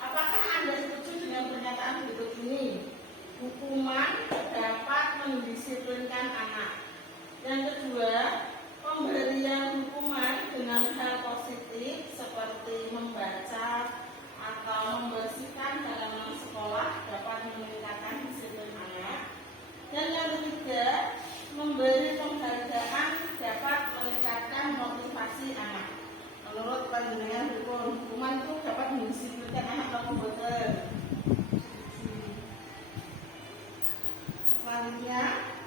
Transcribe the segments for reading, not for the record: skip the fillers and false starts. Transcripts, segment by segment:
Apakah Anda setuju dengan pernyataan berikut ini? Hukuman dapat mendisiplinkan anak. Yang kedua, pemberian hukuman dengan hal positif seperti membaca atau membersihkan halaman sekolah dapat meningkatkan disiplin anak. Dan yang ketiga, memberi penghargaan dapat meningkatkan motivasi anak. Menurut panjenengan hukuman itu dapat mendisiplinkan anak atau betul? Selanjutnya,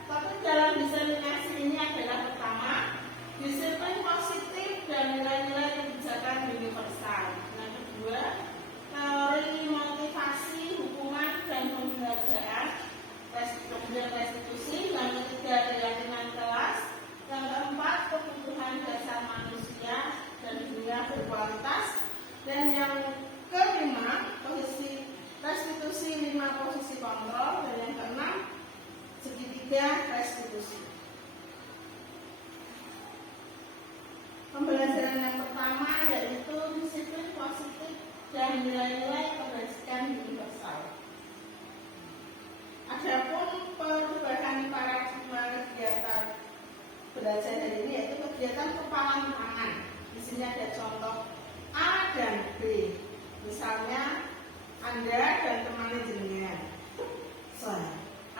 topik dalam diseminasi ini adalah pertama, disiplin positif dan nilai-nilai kebijakan universal. Yang kedua, teori motivasi, hukuman dan penghargaan, kemudian restitusi. Yang ketiga, keyakinan kelas. Yang keempat, kebutuhan dasar manusia dan dunia berkualitas. Dan yang kelima, posisi restitusi 5 posisi kontrol. Dan yang keenam, segitiga restitusi. Pembelajaran yang pertama yaitu disiplin positif dan nilai-nilai kebajikan universal. Adapun perubahan paradigma kegiatan belajar hari ini yaitu kegiatan kepalan tangan. Di sini ada contoh A dan B. Misalnya Anda dan teman jenengan.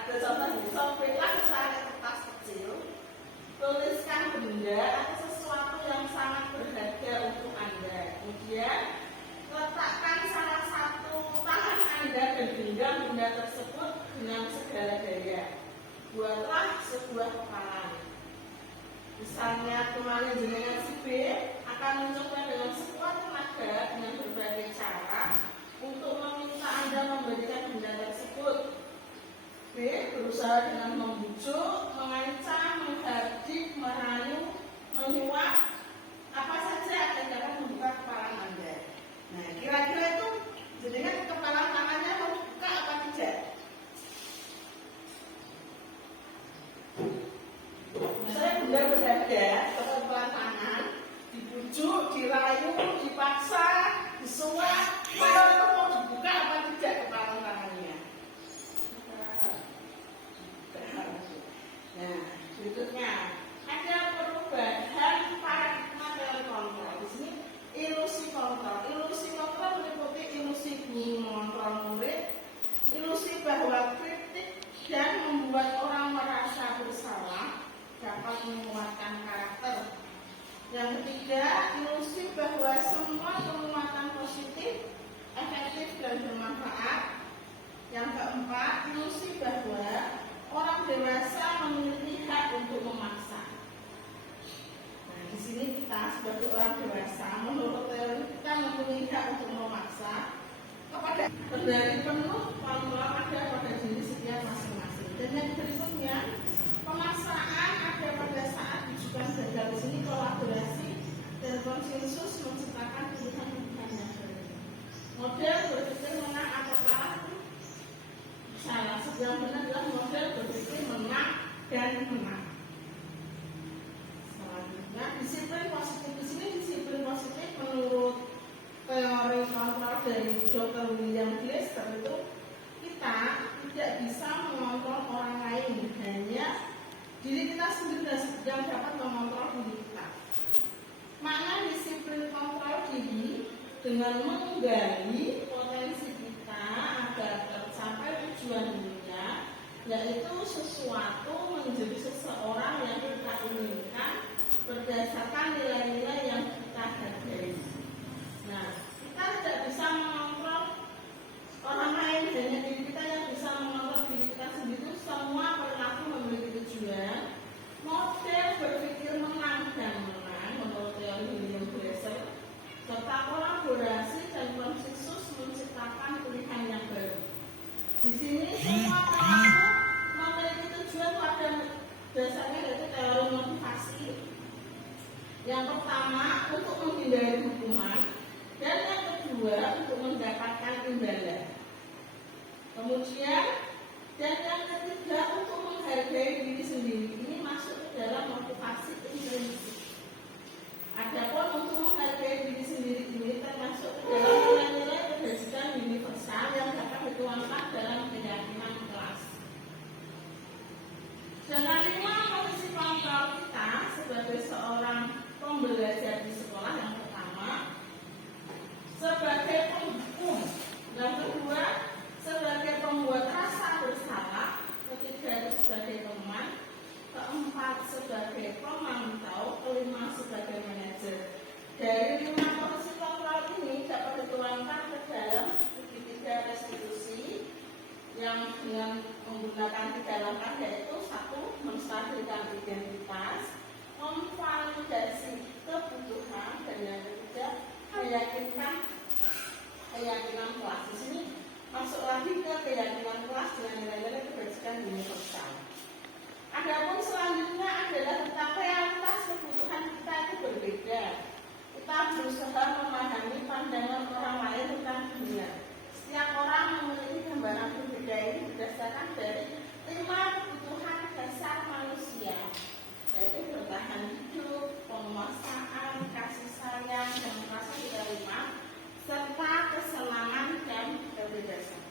Ada contoh ini, sobeklah secara kertas kecil, tuliskan benda atau sesuatu yang sangat berharga untuk Anda. Kemudian letakkan salah satu tangan Anda dan genggam benda tersebut dengan segala daya. Buatlah sebuah kepalan. Misalnya teman jenengan si B akan mencoba dengan sekuat tenaga dengan berbagai cara untuk meminta Anda memberikan benda tersebut. B berusaha dengan membujuk, mengancam, menghardik, merayu, menyuap, apa saja agar dapat membuka kepalan Anda. Nah, kira-kira itu jenengan kepalan tangannya mau dibuka apa tidak? Misalnya benda berharga, kepalan tangan, dibujuk, dirayu, dipaksa, disuap, kalau mau dibuka apa tidak kepalan tangannya? Nah, berikutnya ada perubahan paradigma teori kontrol. Di sini ilusi kontrol. Ilusi kontrol meliputi ilusi mengontrol murid, ilusi bahwa kritik dan membuat orang merasa bersalah dapat menguatkan karakter. Yang ketiga, ilusi bahwa semua penguatan positif, efektif dan bermanfaat. Yang keempat, ilusi bahwa orang dewasa memiliki hak untuk memaksa. Nah, di sini kita sebagai orang dewasa, menurut teori kita memiliki hak untuk memaksa kepada kendali penuh kontrol ada pada diri setiap masing-masing. Dan yang berikutnya, pemaksaan ada pada saat tujuan gagal. Di sini kolaborasi dan konsensus menciptakan pilihan-pilihan yang berbeda. Model berpikir menang atau kalah salah. Yang benar adalah model berpikir menang dan menang. Selanjutnya, disiplin positif. Di sini disiplin positif menurut teori kontrol dari Dr. William Glasser itu kita tidak bisa mengontrol orang lain, hanya diri kita sendiri yang dapat mengontrol diri kita. Makna disiplin kontrol diri dengan menggali potensi kita agar tercapai tujuan dirinya, yaitu sesuatu menjadi seseorang yang kita inginkan berdasarkan nilai-nilai yang kita hargai. Nah, kita tidak bisa mengontrol orang lain, hanya diri kita yang bisa mengontrol diri kita sendiri. Semua perilaku memiliki tujuan. Model berpikir menang dan menang menurut teori William Glasser, serta kolaborasi dan konsensus menciptakan pilihan yang baru. Di sini semua perilaku memiliki tujuan pada dasarnya, yaitu teori motivasi. Yang pertama untuk menghindari hukuman, dan yang kedua untuk mendapatkan imbalan. Kemudian dan yang ketiga untuk menghargai diri sendiri. Ini masuk ke dalam motivasi intrinsik. Adapun untuk menghargai diri sendiri ini termasuk ke dalam nilai-nilai menggunakan 3 langkah, yaitu 1. Menstabilkan identitas, memvalidasi kebutuhan, dan yang ketiga keyakinan kelas. Di sini masuk lagi ke keyakinan kelas dengan nilai-nilai kebajikan universal. Adapun selanjutnya adalah tentang realitas kebutuhan kita itu berbeda. Kita berusaha memahami pandangan orang lain tentang dunia. Setiap orang memiliki gambaran berbeda ini berdasarkan dari 5 kebutuhan dasar manusia, yaitu bertahan hidup, penguasaan, kasih sayang, dan merasa diterima, serta kesenangan dan kebebasan.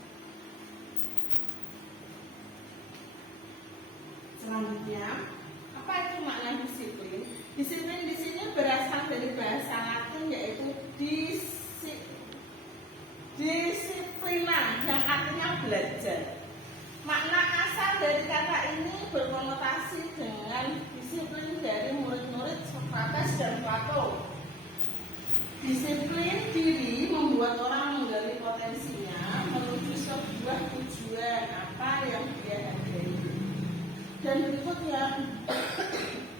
Selanjutnya, apa itu makna disiplin? Disiplin di sini berasal dari bahasa Latin, yaitu disiplina, yang artinya belajar. Makna asal dari kata ini berkonotasi dengan disiplin dari murid-murid Sokrates dan Plato. Disiplin diri membuat orang menggali potensinya menuju sebuah tujuan apa yang dia hargai. Dan berikutnya,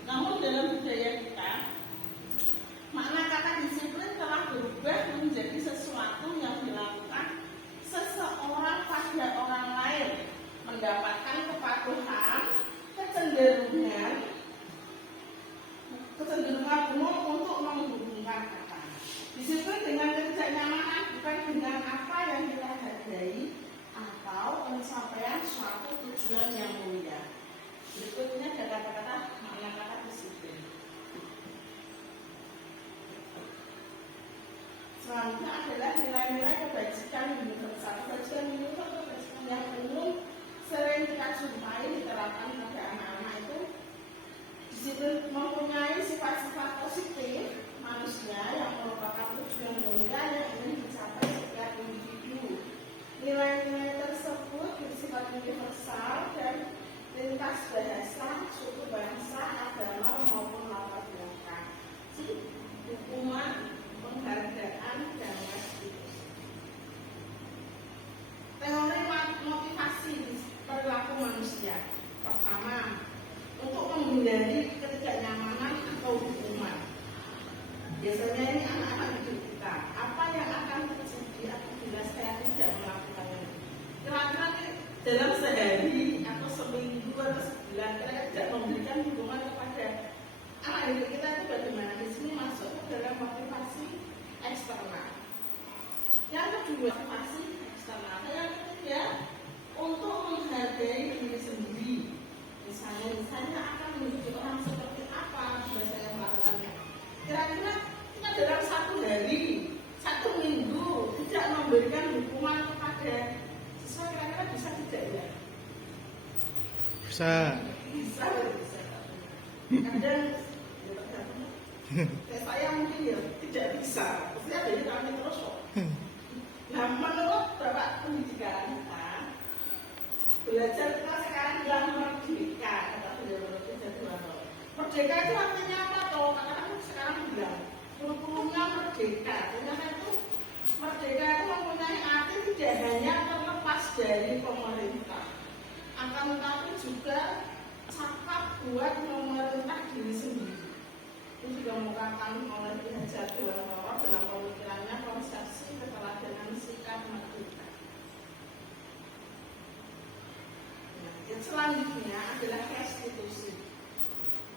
namun dalam budaya kita, makna kata disiplin telah berubah menjadi sesuatu yang dilakukan seseorang pada orang lain, mendapatkan kepatuhan, kecenderungan umum untuk menghubungkan kata. Disiplin dengan ketidaknyamanan, bukan dengan apa yang kita hargai atau pencapaian suatu tujuan yang mulia. Berikutnya ada kata-kata makna kata disiplin. Selanjutnya adalah nilai-nilai kebajikan universal. Kebajikan universal, kebajikan yang umum sering kita jumpai diterapkan pada anak-anak itu. Disiplin mempunyai sifat-sifat positif manusia yang merupakan tujuan mulia yang ingin dicapai setiap individu. Nilai-nilai tersebut bersifat universal dan lintas bahasa, suku bangsa, agama maupun latar belakang. Hukuman, penghargaan, dan restitusi. Teori motivasi perilaku manusia. Pertama, untuk menghindari ketidaknyamanan atau hukuman. Biasanya ini anak-anak hidup kita. Apa yang akan terjadi apabila saya tidak melakukannya? Kira-kira dalam sehari atau seminggu atau sebulan kita tidak memberikan dukungan kepada anak hidup kita itu bagaimana? Di sini masuk ke dalam motivasi eksternal. Yang kedua, motivasi eksternal. Yang ketiga, untuk menghargai diri sendiri. Misalnya akan menjadi orang seperti apa bila saya melakukannya. Kira-kira kita dalam 1 hari, 1 minggu tidak memberikan dukungan kepada siswa, kira-kira bisa tidak ya? Bisa. Kadang kayak saya mungkin ya tidak bisa. Pasti ada yang kami terus kok. Nah, menurut Bapak Pendidikan kita, belajar kita sekarang yang merdeka, kata beliau Jatiwanto. Merdeka itu artinya apa toh? Karena sekarang bilang kurikulumnya merdeka. Ternyata itu merdeka itu mempunyai arti tidak hanya terlepas dari pemerintah, akan tetapi juga cakap buat memerintah diri sendiri. Ini juga mengungkapkan oleh Jatiwanto dalam pemikirannya konsepsi keteladanan sikap merdeka. Selanjutnya adalah restitusi.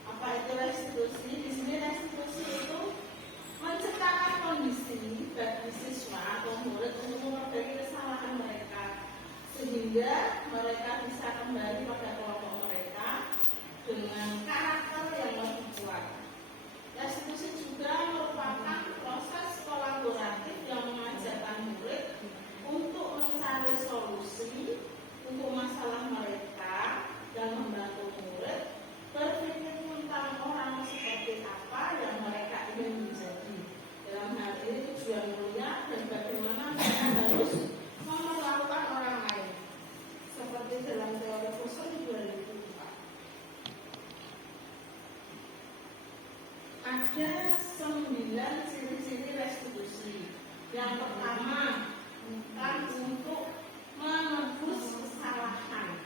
Apa itu restitusi? Di sini restitusi itu menciptakan kondisi bagi siswa atau murid untuk memperbaiki kesalahan mereka, sehingga mereka bisa kembali pada kelompok mereka dengan karakter yang lebih kuat. Restitusi juga merupakan proses kolaboratif yang mengajarkan murid untuk mencari solusi untuk masalah mereka dan membantu murid berpikir tentang orang seperti apa yang mereka ingin menjadi. Dalam hal ini tujuan mulia dan bagaimana mereka harus memperlakukan orang lain. Seperti dalam teori Fuson 2004. Ada 9 ciri-ciri restitusi. Yang pertama, bukan untuk menebus kesalahan.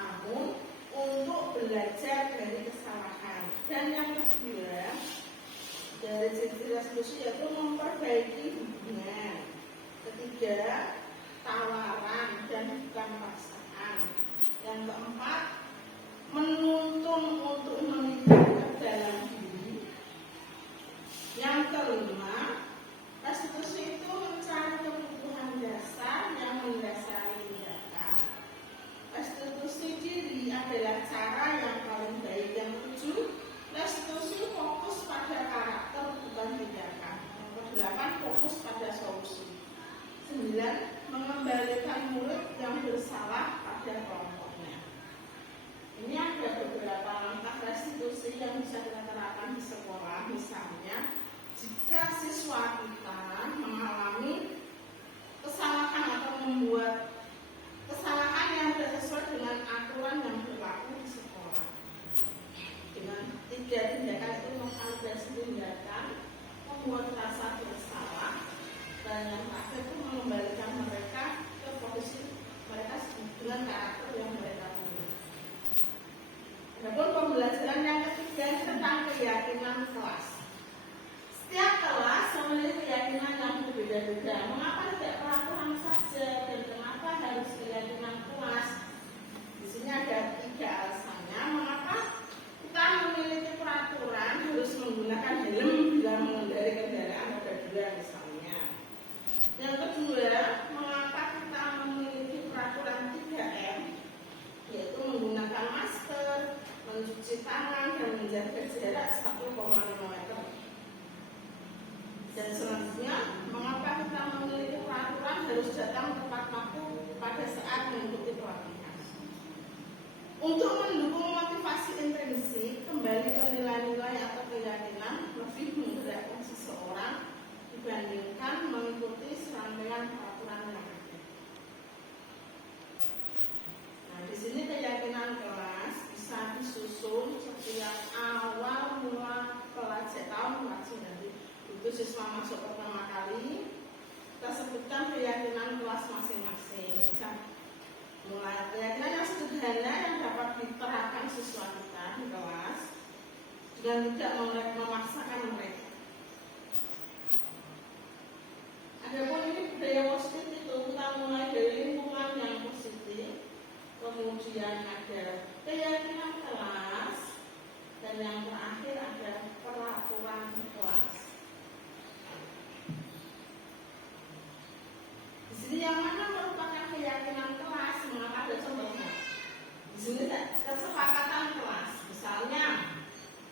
namun untuk belajar dari kesalahan. Dan yang kedua dari ciri restitusi yaitu memperbaiki hubungan. Ketiga, tawaran dan bukan paksaan. Yang keempat, menuntun untuk melihat ke dalam diri. Yang kelima, restitusi itu mencari kebutuhan dasar yang mendasari tindakan. Restitusi diri adalah cara yang paling baik. Yang ketujuh, restitusi fokus pada karakter bukan tindakan. Yang kedelapan, fokus pada solusi. 9. Mengembalikan murid yang bersalah pada kelompoknya. Ini ada beberapa langkah restitusi yang bisa kita terapkan di sekolah. Misalnya, jika siswa kita mengalami kesalahan atau membuat kesalahan yang tidak sesuai dengan aturan yang berlaku di sekolah, dengan 3 tindakan itu mengvalidasi tindakan, membuat rasa bersalah, dan yang terakhir itu mengembalikan mereka ke posisi mereka dengan karakter yang mereka punya. Adapun pembelajaran yang ketiga tentang keyakinan kelas. Setiap kelas memiliki keyakinan yang berbeda-beda. Mengapa tidak peraturan saja dan kenapa harus keyakinan kelas? Di sini ada 3 alasannya. Mengapa kita memiliki peraturan harus menggunakan helm bila mengendarai kendaraan roda 2 misalnya. Yang kedua, mengapa kita memiliki peraturan 3M, yaitu menggunakan masker, mencuci tangan, dan menjaga jarak 1,5 meter. Dan selanjutnya, mengapa kita memiliki peraturan harus datang tepat waktu pada saat mengikuti pelatihan. Untuk mendukung motivasi intrinsik, kembali ke nilai-nilai atau keyakinan lebih menggerakkan seseorang dibandingkan mengikuti serangkaian peraturan yang ada. Nah, di sini keyakinan kelas bisa disusun setiap awal mula pelajaran tahun pelajaran. Nanti itu siswa masuk pertama kali, kita sebutkan keyakinan kelas masing-masing. Bisa mulai keyakinan yang sederhana yang dapat diterapkan siswa kita di kelas dan tidak memaksakan mereka. Adapun ini budaya positif itu kita mulai dari lingkungan yang positif, kemudian ada keyakinan kelas, dan yang terakhir ada peraturan kelas. Di sini yang mana merupakan keyakinan kelas? Mengapa ada contohnya? Di sini kesepakatan kelas, misalnya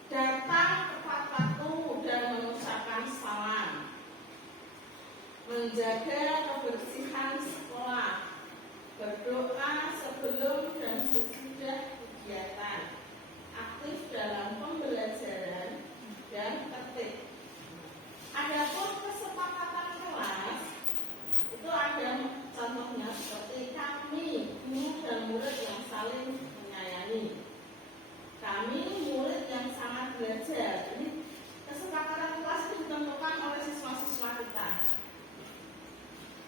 datang tepat waktu dan mengucapkan salam, menjaga kebersihan sekolah, berdoa sebelum dan sesudah kegiatan, aktif dalam pembelajaran, dan tertib. Adapun kesepakatan kelas itu ada contohnya seperti kami, guru dan murid yang saling menyayangi. Kami murid yang sangat belajar. Ini kesepakatan kelas itu ditentukan oleh siswa-siswa kita,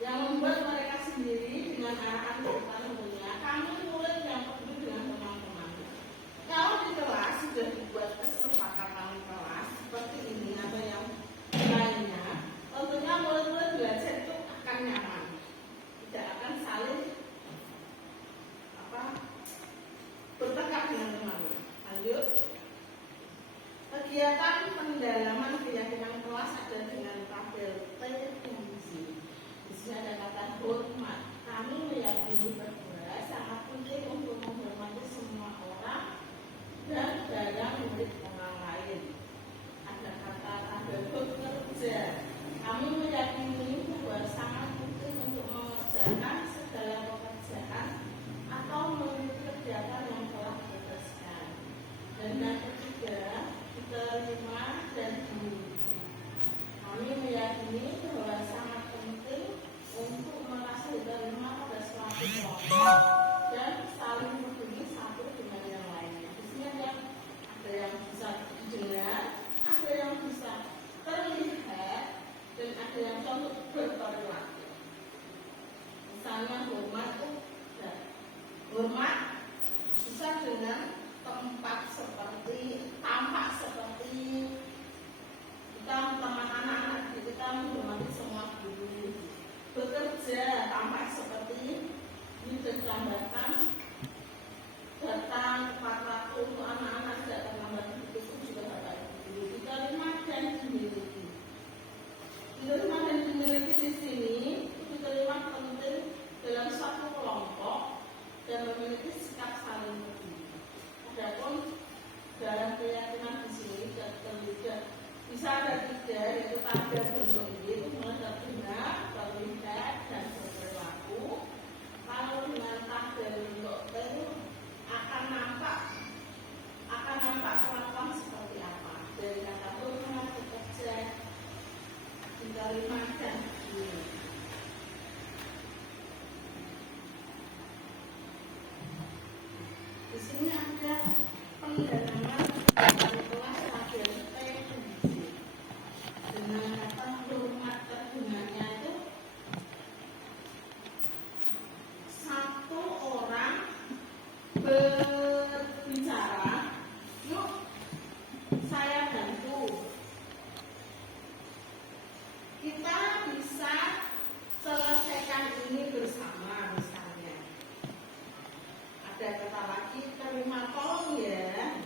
yang membuat mereka sendiri dengan arahan kita tentunya. Kami murid yang peduli dengan teman-teman. Kalau di kelas sudah dibuat kesepakatan kelas seperti ini atau yang lainnya, tentunya murid-murid belajar itu akan nyaman, tidak akan saling bertekad dengan temannya. Lanjut, kegiatan pendalaman keyakinan kelas ada dengan tabel T kunci. Di sini ada kata hormat. Kami meyakini berdua sangat penting untuk menghormati semua orang dan dalam murid orang lain. Ada kata tabel bekerja. Kami meyakini bahwa sangat penting untuk mengerjakan segala pekerjaan atau mengikuti kegiatan yang telah ditugaskan. Dan yang ketiga, diterima dan dimiliki. Kami meyakini bahwa sangat penting untuk merasa diterima pada suatu kelompok dan saling peduli satu dengan yang lainnya. Di sini ada yang bisa didengar, ada yang bisa terlihat, dan ada yang contoh berperilaku. Misalnya hormat itu hormat berbicara, yuk saya bantu. Kita bisa selesaikan ini bersama. Misalnya ada kata lagi, terima tolong ya.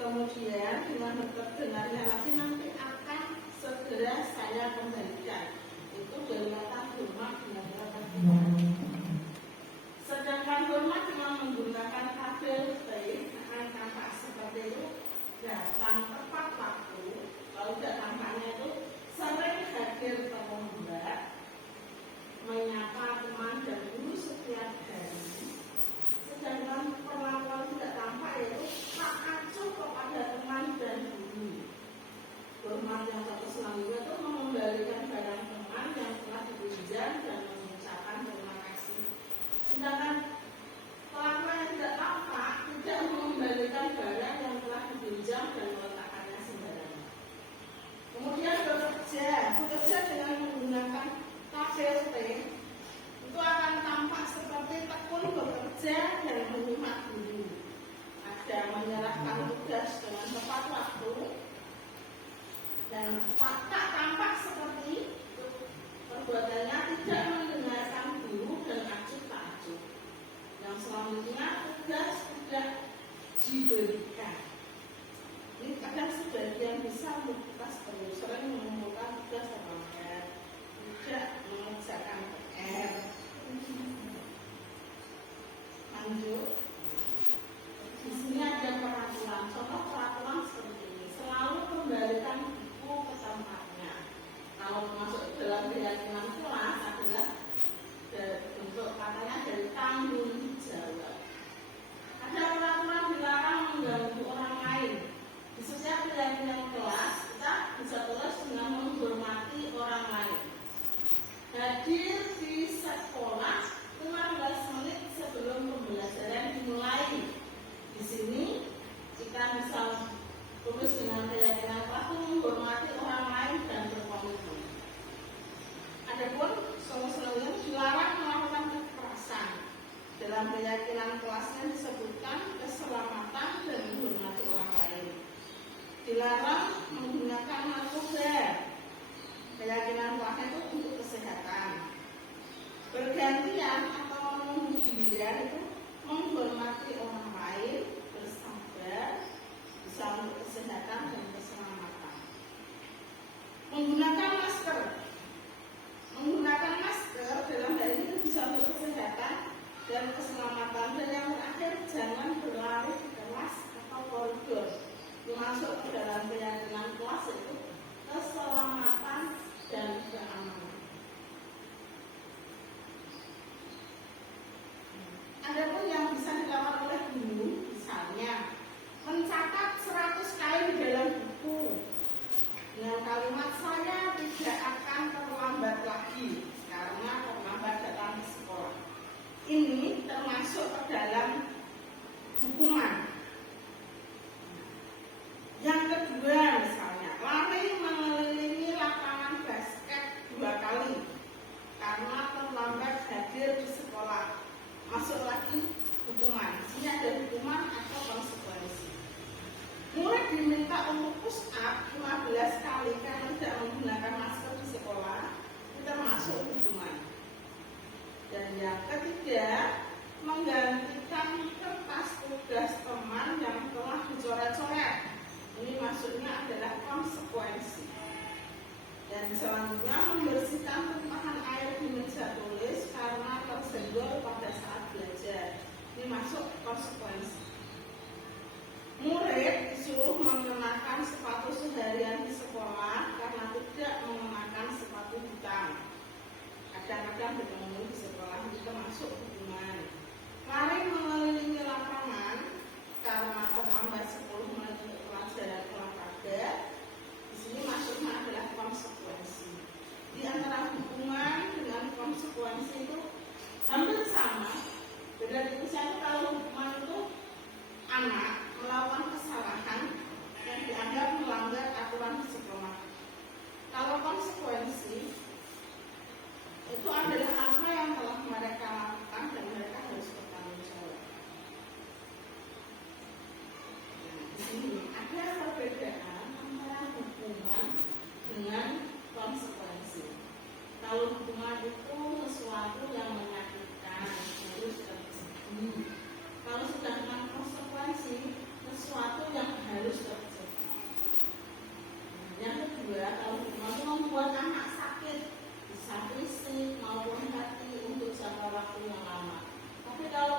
Kemudian dengan terdengarnya lagi nanti akan segera saya kembalikan. Itu dari kata hormat dengan kata sedangkan hormat cuma menggunakan kata baik, tanpa seperti itu datang tepat waktu. Kalau tidak tampaknya itu sering hadir terlambat, menyapa teman dan guru setiap hari. Sedangkan perlakuan tidak tampak yaitu tak acuh kepada teman dan guru. Hormat yang satu selanjutnya itu mengembalikan barang teman yang telah dipinjam dan mengucapkan terima kasih. Sedangkan perlakuan yang tidak tampak tidak mengembalikan barang yang telah dipinjam dan meletakkannya sembarangan. Kemudian bekerja dengan menggunakan KBLT itu akan tampak seperti tekun bekerja dan menyimak guru. Ada menyerahkan tugas dengan tepat waktu dan tak tampak seperti perbuatannya tidak mendengarkan guru dan acuh tak acuh. Yang selanjutnya tugas tidak diberikan. Ini kadang sebagian besar universitas terus sering mengumpulkan tugas terlambat, tidak mengerjakan PR. Lanjut. Di sini ada peraturan. Contoh peraturan seperti ini. Selalu kembalikan buku ke tempatnya. Kalau masuk dalam keyakinan kelas adalah bentuk katanya dari tanggung jawab. Ada peraturan dilarang mengganggu orang lain. Di setiap keyakinan kelas kita bisa tulis dengan menghormati orang lain. Hadir di sekolah 15 menit sebelum pembelajaran dimulai. Di sini kita bisa tulis dengan keyakinan kelas menghormati orang lain dan berkomitmen. Adapun selanjutnya dilarang melakukan kekerasan. Dalam keyakinan kelasnya disebutkan keselamatan dan menghormati orang lain. Dilarang menggunakan narkoba. Keyakinan kelasnya itu untuk kesehatan. Bergantian atau menunggu giliran itu menghormati orang lain, bersabar, bisa untuk kesehatan dan keselamatan. Menggunakan masker. Menggunakan masker dalam hal ini bisa untuk kesehatan dan keselamatan. Dan yang terakhir, jangan berlari di kelas atau koridor. Masuk ke dalam keyakinan kelas itu keselamatan dan keamanan. Adapun yang bisa dilakukan oleh guru, misalnya mencatat 100 kali di dalam buku dengan kalimat saya tidak akan terlambat lagi karena terlambat datang ke sekolah. Ini termasuk ke dalam hukuman. Yang kedua misalnya, lari mengelilingi lapangan basket 2 kali karena terlambat hadir di sekolah. Masuk lagi hukuman. Di sini ada hukuman atau konsekuensi. Murid diminta untuk push up 15 kali karena tidak menggunakan masker di sekolah. Itu termasuk hukuman. Dan yang ketiga, menggantikan kertas tugas teman yang telah dicoret-coret. Ini maksudnya adalah konsekuensi. Dan selanjutnya membersihkan tumpahan air di meja tulis karena tersenggol pada saat belajar. Ini masuk konsekuensi. Murid disuruh mengenakan sepatu seharian di sekolah karena tidak mengenakan sepatu hitam. Kadang-kadang bertemu di sekolah itu termasuk hukuman. Lari mengelilingi lapangan karena terlambat 10 menit untuk pelajaran olahraga. Di sini masuknya adalah konsekuensi. Di antara hukuman dengan konsekuensi itu hampir sama. Beda tipisnya kalau hukuman itu anak melakukan kesalahan yang dianggap melanggar aturan di sekolah. Kalau konsekuensi itu adalah apa yang telah mereka lakukan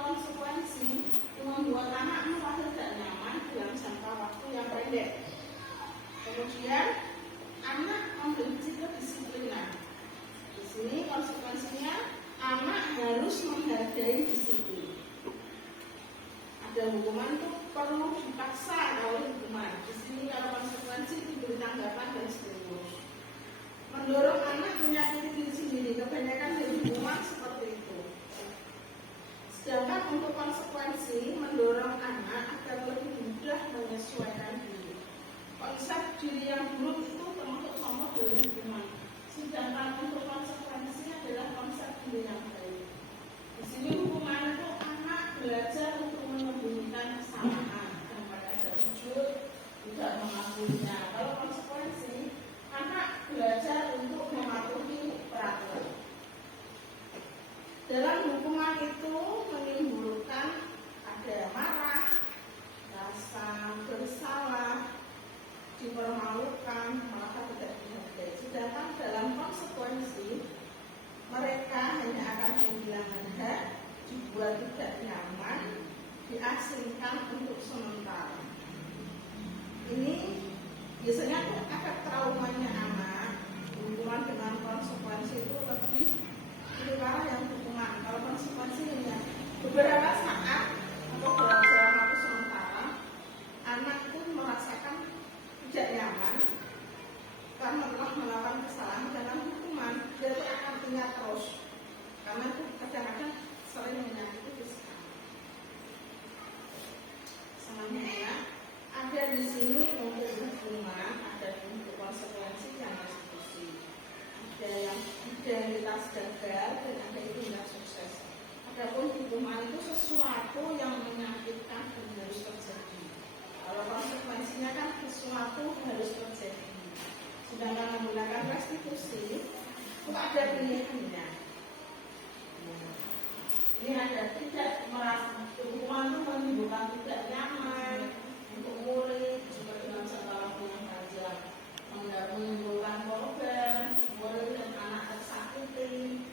konsekuensi membuat anak merasa tidak nyaman dalam jangka waktu yang pendek. Kemudian anak membenci kedisiplinan. Di sini konsekuensinya anak harus menghargai disiplin. Ada hukuman itu perlu dipaksa oleh hukuman. Di sini kalau konsekuensi diberi tanggapan dan stimulus. Mendorong anak menyakiti diri sendiri, kebanyakan dari hukuman seperti itu. Sedangkan untuk konsekuensi mendorong anak agar lebih mudah menyesuaikan diri. Konsep diri yang buruk itu termasuk contoh dari hukuman. Sedangkan untuk konsekuensi adalah konsep diri yang baik. Di sini hukuman itu anak belajar untuk menyembunyikan kesalahan dan pada ada sujud tidak mengakuinya. Kalau konsekuensi anak belajar untuk mematuhi peraturan. Dalam hukuman itu menimbulkan ada marah, rasa bersalah, dipermalukan, merasa tidak dihargai. Sedangkan dalam konsekuensi mereka hanya akan kehilangan hak, dibuat tidak nyaman, diasingkan untuk sementara. Ini biasanya efek traumanya anak. Hukuman dengan konsekuensi itu lebih parah yang hukuman. Kalau konsekuensi hanya beberapa saat atau dalam jangka waktu sementara, anak itu merasakan tidak nyaman karena telah melakukan kesalahan. Dalam hukuman dia itu akan ingat terus karena itu kadang-kadang sering menyakiti fisikal. Selanjutnya ada di sini untuk hukuman, ada untuk konsekuensi dan restitusi. Ada yang identitas gagal dan ada itu tidak sukses. Adapun hukuman itu sesuatu yang menyakitkan dan harus terjadi. Kalau konsekuensinya kan sesuatu harus terjadi. Sedangkan menggunakan restitusi itu ada pilihannya. Ini ada tidak merasa hukuman itu menimbulkan tidak nyaman untuk murid juga dengan jangka waktu yang panjang, menimbulkan korban, murid dan anak tersakiti,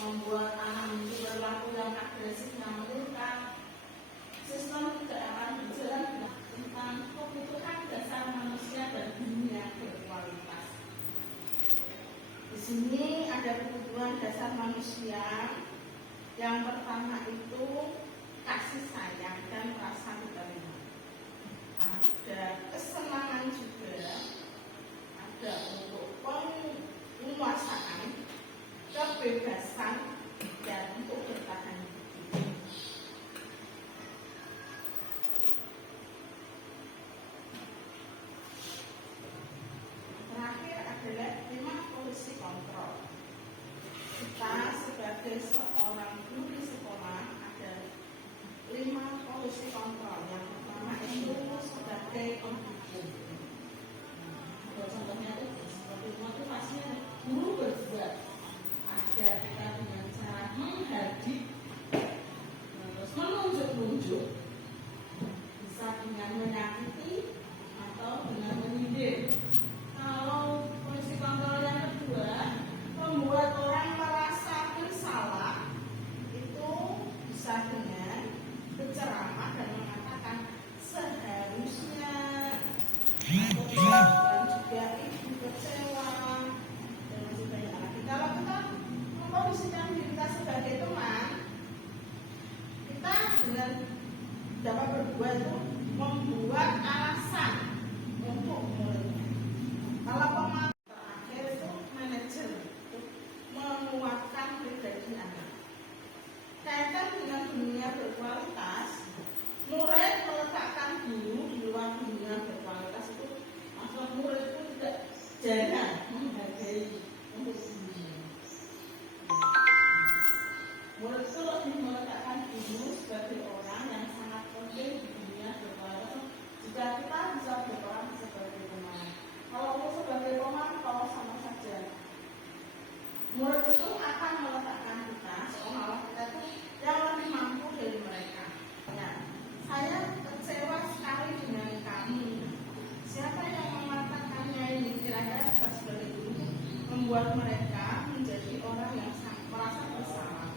membuat anak menjadi berlaku yang agresif yang meningkat. Sistem tidak akan berjalan tentang kebutuhan dasar manusia dan dunia berkualitas. Di sini ada kebutuhan dasar manusia. Yang pertama itu kasih sayang dan rasa diterima. Ada kesenangan juga, ada untuk penguasaan, kebebasan, dan untuk bertahan hidup. Terakhir adalah 5 polisi kontrol. Kita sebagai seorang guru di sekolah ada 5 polisi kontrol. Yang pertama itu sebagai penghukum. Contohnya itu seperti motivasinya guru berbuat. Ada kita dengan cara menghadik, terus menunjuk-nunjuk, bisa dengan menyakiti atau dengan menyindir. Kalau polisi kontrol yang kedua, membuat orang merasa bersalah, itu bisa dengan berceramah dan mengatakan seharusnya, dan juga ibu kecewa dan masih banyak lagi. Kalau kita memposisikan diri kita sebagai teman, kita dengan dapat berbuat itu membuat alasan untuk mulainya. Kalau pemain terakhir itu manajer, menguatkan pribadi anak. Kaitan dengan dunia berkualitas, murid meletakkan guru di luar dunia berkualitas itu, maka murid itu tidak jarang menghargai untuk gurunya. Murid itu lebih meletakkan guru sebagai orang yang sangat penting di dunia berkualitas. Jika kita bisa berperan sebagai pemain, kalau sebagai pemantau sama saja. Murid itu akan meletakkan kita seolah-olah kita itu yang lebih mampu dari mereka. Ya, saya kecewa sekali dengan kamu. Siapa yang mengatakannya ini? Kira-kira kita sebagai guru membuat mereka menjadi orang yang merasa bersalah.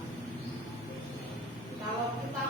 Kalau kita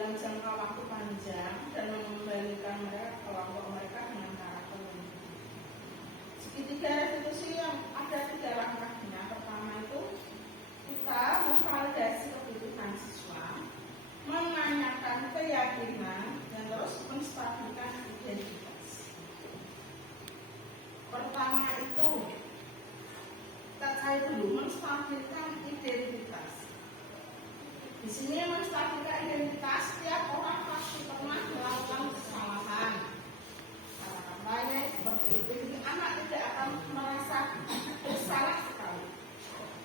dalam jangka waktu panjang dan mengembalikan mereka kelompok mereka dengan karakter yang segitiga restitusi yang ada 3 langkahnya. Pertama itu kita memvalidasi kebutuhan siswa, menanyakan keyakinan, dan terus menstabilkan identitas. Pertama itu kita cari dulu menstabilkan identitas. Di sini menstabilkan identitas, setiap orang pasti pernah melakukan kesalahan. Kata-katanya seperti itu, jadi anak tidak akan merasa bersalah sekali.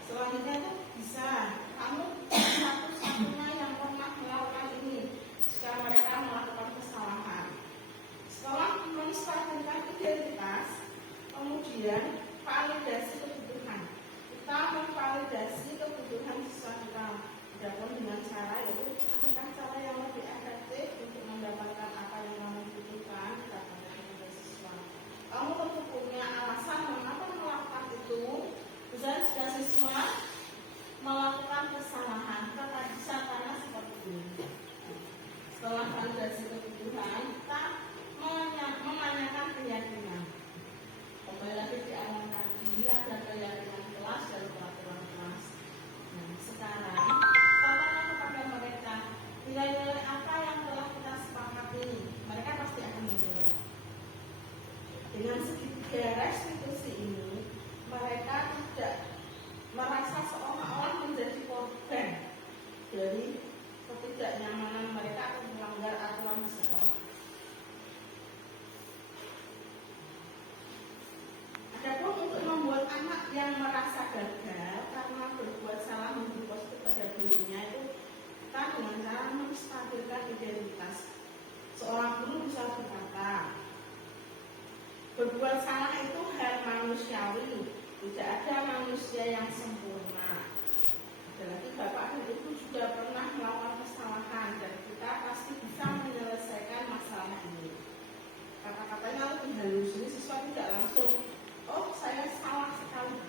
Selanjutnya itu bisa kamu satu-satunya yang pernah melakukan ini jika mereka melakukan kesalahan. Setelah menstabilkan identitas, kemudian validasi kebutuhan. Kita memvalidasi kebutuhan siswa kita. Adapun dengan cara itu apakah cara yang lebih efektif untuk mendapatkan apa yang kamu butuhkan, dapatkan kepada siswa. Kamu tentu punya alasan mengapa melakukan itu. Misalnya jika siswa melakukan kesalahan, maka bisa karena seperti ini. Setelah validasi kebutuhan, kita menanyakan keyakinan. Kembali lagi di awal tadi ada keyakinan kelas dan peraturan kelas. Nah, sekarang nilai-nilai apa yang telah kita sepakati, mereka pasti akan menjawab. Dengan segitiga restitusi ini, mereka tidak merasa seolah-olah menjadi korban dari ketidaknyamanan mereka atau melanggar aturan di sekolah. Adapun untuk membuat anak yang merasa gagal karena berbuat salah memberi positif pada dirinya itu dengan cara menstabilkan identitas. Seorang guru bisa berkata, berbuat salah itu hal manusiawi, tidak ada manusia yang sempurna. Apalagi bapak dan ibu sudah pernah melakukan kesalahan dan kita pasti bisa menyelesaikan masalah ini. Kata-katanya lebih halus, ini siswa tidak langsung, oh saya salah sekali.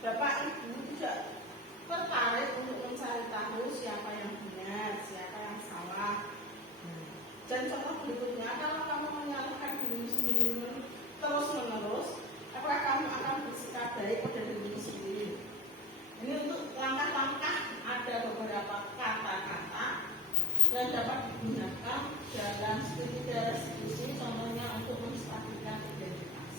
Bapak ibu tidak tertarik untuk mencari tahu siapa yang benar, siapa yang salah. Dan contoh berikutnya, kalau kamu menyalahkan diri sendiri terus-menerus, apakah kamu akan bersikap baik pada diri sendiri? Ini untuk langkah-langkah, ada beberapa kata-kata yang dapat digunakan dalam segitiga restitusi, contohnya untuk menstabilkan identitas.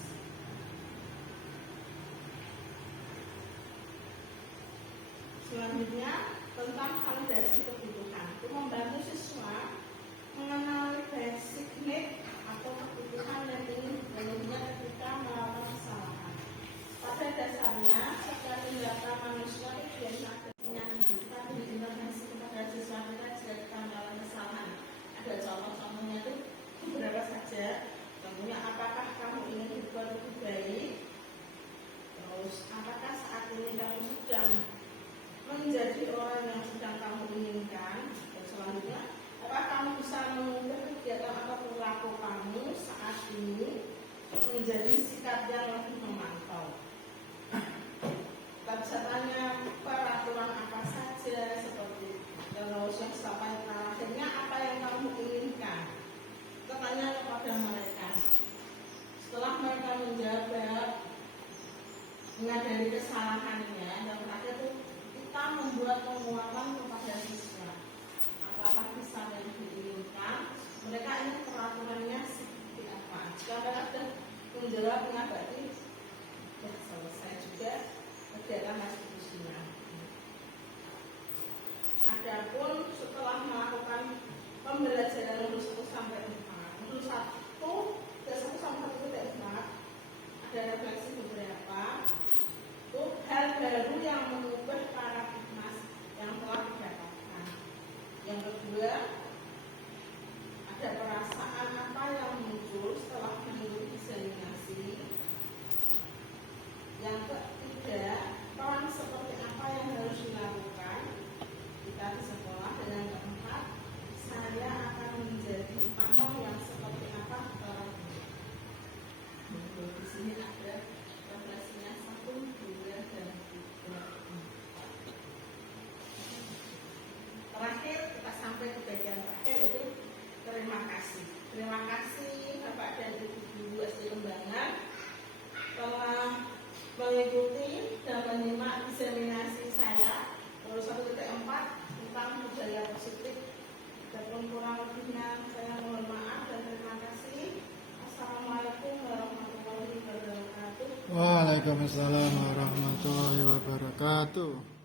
Selanjutnya tentang validasi kebutuhan, itu membantu siswa mengenali basic need atau kebutuhan yang ingin dipenuhinya ketika melakukan kesalahan. Pada dasarnya setiap tindakan manusia itu biasanya yang kita berintervensi kepada siswa kita jika kita melakukan kesalahan. Ada contoh-contohnya itu beberapa saja. Tentunya apakah kamu ingin berbuat lebih baik? Terus apakah saat ini kamu sedang menjadi orang yang sedang kamu inginkan? Dan selanjutnya, apakah kamu bisa mengubah kegiatan atau perilaku kamu saat ini menjadi sikap yang lebih memantau? Kita bisa tanya peraturan apa saja seperti terus yang sampai terakhirnya apa yang kamu inginkan. Kita tanya kepada mereka. Setelah mereka menjawab menyadari kesalahannya, dan terakhir itu kita membuat penguatan kepada siswa. Apakah bisa yang diinginkan? Mereka ini peraturannya seperti apa? Jika mereka sudah menjawabnya, berarti sudah selesai juga kegiatan restitusinya. Adapun setelah melakukan pembelajaran modul 1 sampai 4, modul 1 dari 1 sampai 1 tidak 4, ada refleksi beberapa. Itu hal baru yang mengubah paradigma yang telah didapatkan. Yang kedua, ada perasaan apa yang muncul setelah mengikuti diseminasi. Yang ketiga, peran seperti apa yang harus dilakukan kita di sekolah. Dan yang keempat, saya akan menjadi pamong yang seperti apa setelah ini. Di sini ada refleksinya 1, 2, dan 3. Terakhir kita sampai ke bagian terakhir. Waalaikumsalam warahmatullahi wabarakatuh.